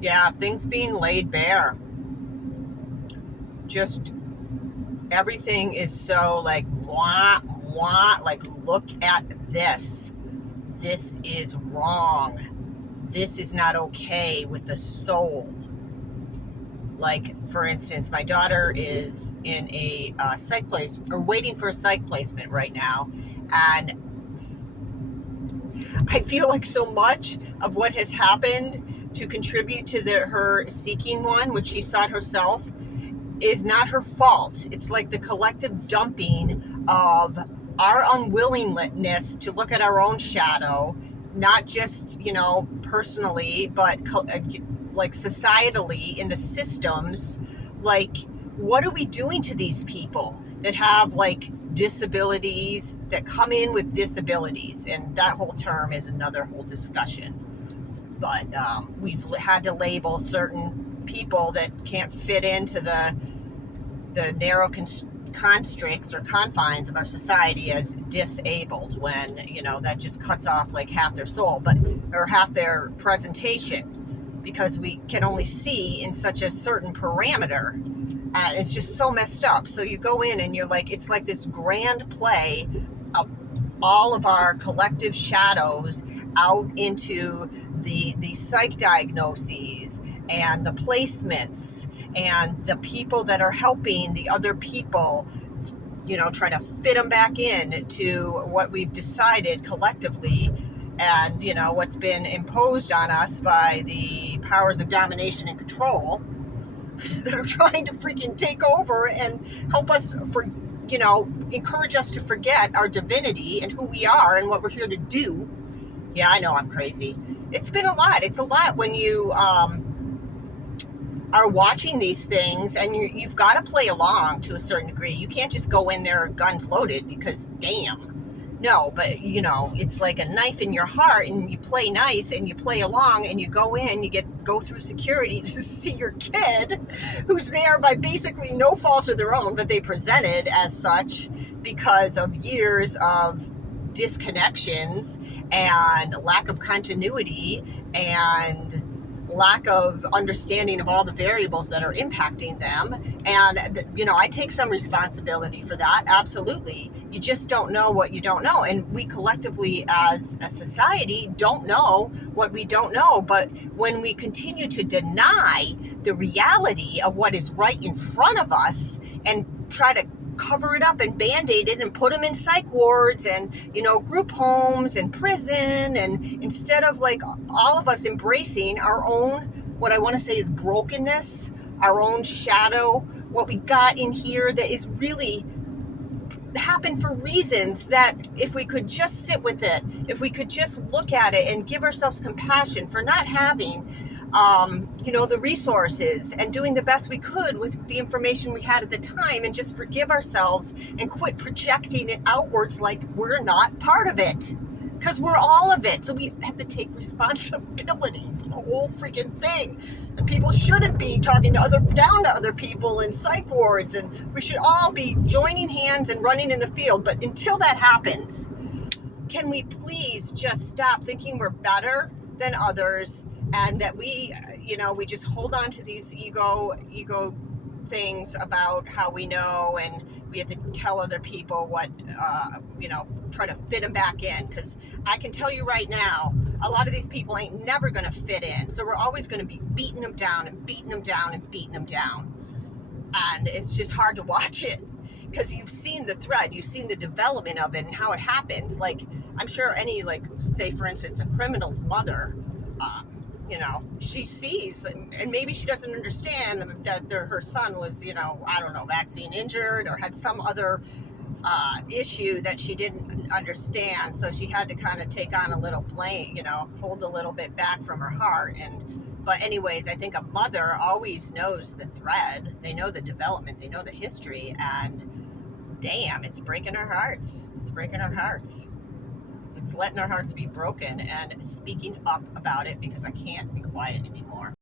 Yeah, things being laid bare. Just everything is so like, wah, wah, like, look at this. This is wrong. This is not okay with the soul. Like, for instance, my daughter is in a psych place, or waiting for a psych placement right now. And I feel like so much of what has happened to contribute to her seeking one, which she sought herself, is not her fault. It's like the collective dumping of our unwillingness to look at our own shadow, not just, personally, but like societally in the systems. Like, what are we doing to these people that have like disabilities, that come in with disabilities? And that whole term is another whole discussion. But we've had to label certain people that can't fit into the narrow constricts or confines of our society as disabled, when that just cuts off like half their soul, or half their presentation, because we can only see in such a certain parameter, and it's just so messed up. So you go in and you're like, it's like this grand play of all of our collective shadows out into the psych diagnoses and the placements and the people that are helping the other people, try to fit them back in to what we've decided collectively, and what's been imposed on us by the powers of domination and control that are trying to freaking take over and help us encourage us to forget our divinity and who we are and what we're here to do. Yeah, I know I'm crazy. It's been a lot. It's a lot when you are watching these things, and you've got to play along to a certain degree. You can't just go in there guns loaded, because damn. No, but it's like a knife in your heart, and you play nice and you play along, and you go in, you go through security to see your kid, who's there by basically no fault of their own, but they presented as such because of years of disconnections and lack of continuity and lack of understanding of all the variables that are impacting them. And I take some responsibility for that, absolutely. You just don't know what you don't know, and we collectively as a society don't know what we don't know. But when we continue to deny the reality of what is right in front of us and try to cover it up and band-aid it and put them in psych wards and group homes and prison, and instead of like all of us embracing our own, what I want to say is brokenness, our own shadow, what we got in here that is really happened for reasons that if we could just sit with it, if we could just look at it and give ourselves compassion for not having the resources and doing the best we could with the information we had at the time, and just forgive ourselves and quit projecting it outwards like we're not part of it, because we're all of it. So we have to take responsibility for the whole freaking thing. And people shouldn't be talking down to other people in psych wards, and we should all be joining hands and running in the field. But until that happens, can we please just stop thinking we're better than others, and that we just hold on to these ego things about how we know, and we have to tell other people what, try to fit them back in. Because I can tell you right now, a lot of these people ain't never going to fit in. So we're always going to be beating them down and beating them down and beating them down. And it's just hard to watch it, because you've seen the thread, you've seen the development of it and how it happens. Like, I'm sure any, like, say, for instance, a criminal's mother, she sees, and maybe she doesn't understand that her son was, vaccine injured or had some other issue that she didn't understand. So she had to kind of take on a little blame, hold a little bit back from her heart. But anyways, I think a mother always knows the thread. They know the development, they know the history, and damn, it's breaking our hearts. It's breaking our hearts. It's letting our hearts be broken and speaking up about it, because I can't be quiet anymore.